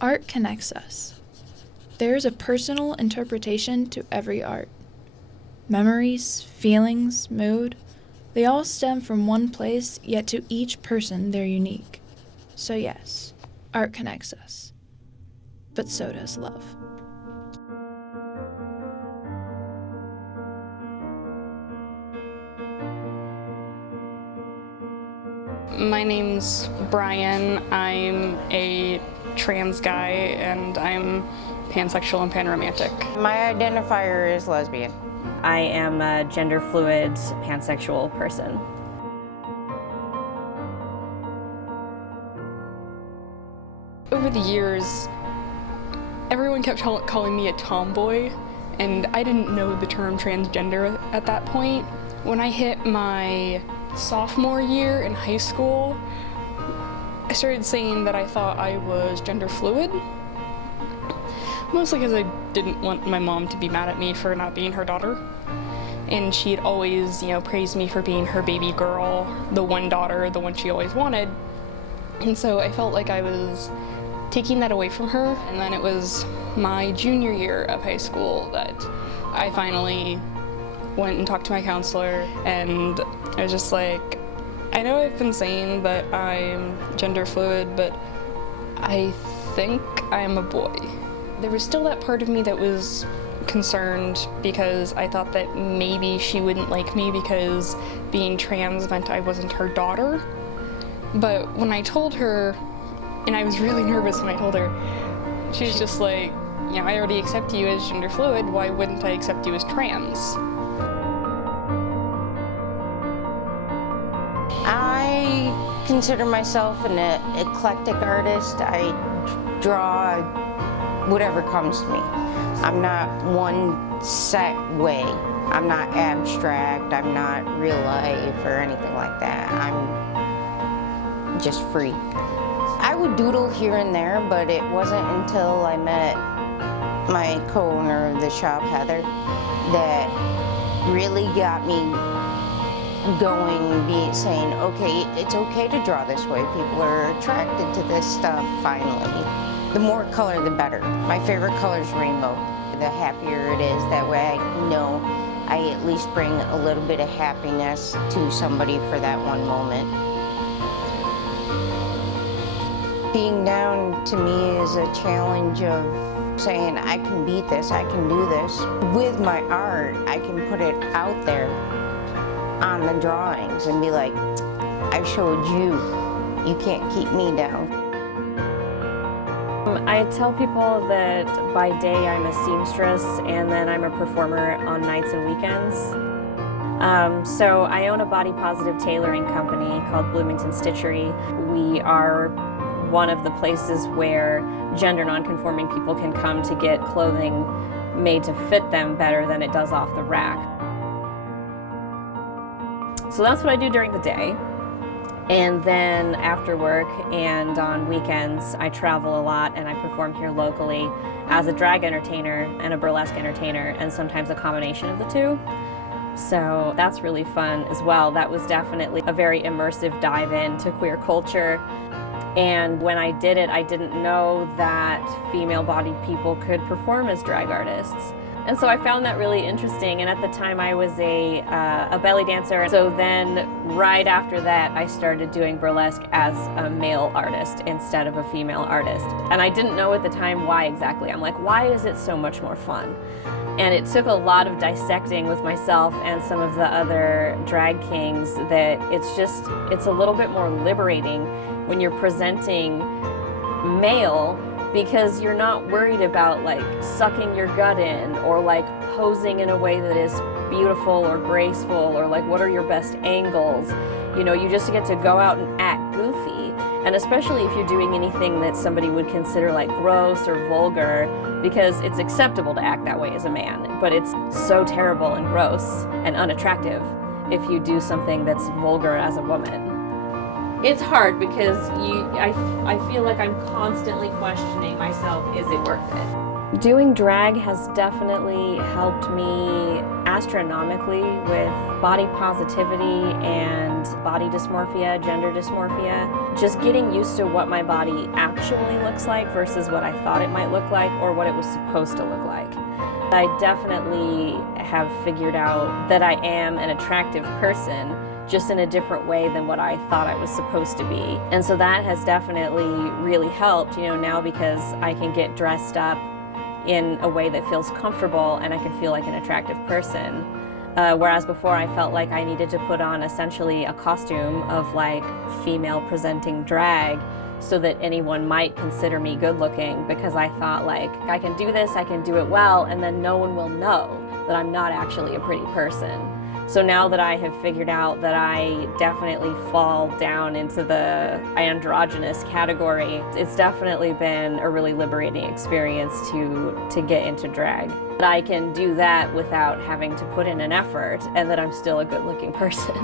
Art connects us. There is a personal interpretation to every art. Memories, feelings, mood, they all stem from one place, yet to each person they're unique. So yes, art connects us. But so does love. My name's Brian. I'm a trans guy, and I'm pansexual and panromantic. My identifier is lesbian. I am a gender fluid pansexual person. Over the years, everyone kept calling me a tomboy, and I didn't know the term transgender at that point. When I hit my sophomore year in high school, I started saying that I thought I was gender fluid, mostly because I didn't want my mom to be mad at me for not being her daughter. And she'd always, praised me for being her baby girl, the one daughter, the one she always wanted. And so I felt like I was taking that away from her. And then it was my junior year of high school that I finally went and talked to my counselor, and I was just like, I know I've been saying that I'm gender fluid, but I think I'm a boy. There was still that part of me that was concerned because I thought that maybe she wouldn't like me because being trans meant I wasn't her daughter. But when I told her, and I was really nervous when I told her, she was just like, I already accept you as gender fluid, why wouldn't I accept you as trans? I consider myself an eclectic artist. I draw whatever comes to me. I'm not one set way. I'm not abstract. I'm not real life or anything like that. I'm just free. I would doodle here and there, but it wasn't until I met my co-owner of the shop, Heather, that really got me going, saying, okay, it's okay to draw this way. People are attracted to this stuff finally. The more color, the better. My favorite color is rainbow. The happier it is, that way I know I at least bring a little bit of happiness to somebody for that one moment. Being down to me is a challenge of saying, I can beat this, I can do this. With my art, I can put it out there on the drawings and be like, I showed you, you can't keep me down. I tell people that by day I'm a seamstress and then I'm a performer on nights and weekends. So I own a body positive tailoring company called Bloomington Stitchery. We are one of the places where gender nonconforming people can come to get clothing made to fit them better than it does off the rack. So that's what I do during the day. And then after work and on weekends, I travel a lot and I perform here locally as a drag entertainer and a burlesque entertainer, and sometimes a combination of the two. So that's really fun as well. That was definitely a very immersive dive into queer culture. And when I did it, I didn't know that female-bodied people could perform as drag artists. And so I found that really interesting, and at the time I was a belly dancer. So then right after that I started doing burlesque as a male artist instead of a female artist. And I didn't know at the time why exactly. I'm like, why is it so much more fun? And it took a lot of dissecting with myself and some of the other drag kings that it's a little bit more liberating when you're presenting male, because you're not worried about like sucking your gut in or like posing in a way that is beautiful or graceful or like what are your best angles. You just get to go out and act goofy. And especially if you're doing anything that somebody would consider like gross or vulgar, because it's acceptable to act that way as a man, but it's so terrible and gross and unattractive if you do something that's vulgar as a woman. It's hard because I feel like I'm constantly questioning myself, is it worth it? Doing drag has definitely helped me astronomically with body positivity and body dysmorphia, gender dysmorphia. Just getting used to what my body actually looks like versus what I thought it might look like or what it was supposed to look like. I definitely have figured out that I am an attractive person, just in a different way than what I thought I was supposed to be. And so that has definitely really helped, now because I can get dressed up in a way that feels comfortable and I can feel like an attractive person. Whereas before I felt like I needed to put on essentially a costume of like female presenting drag so that anyone might consider me good looking, because I thought like, I can do this, I can do it well, and then no one will know that I'm not actually a pretty person. So now that I have figured out that I definitely fall down into the androgynous category, it's definitely been a really liberating experience to get into drag. That I can do that without having to put in an effort, and that I'm still a good-looking person.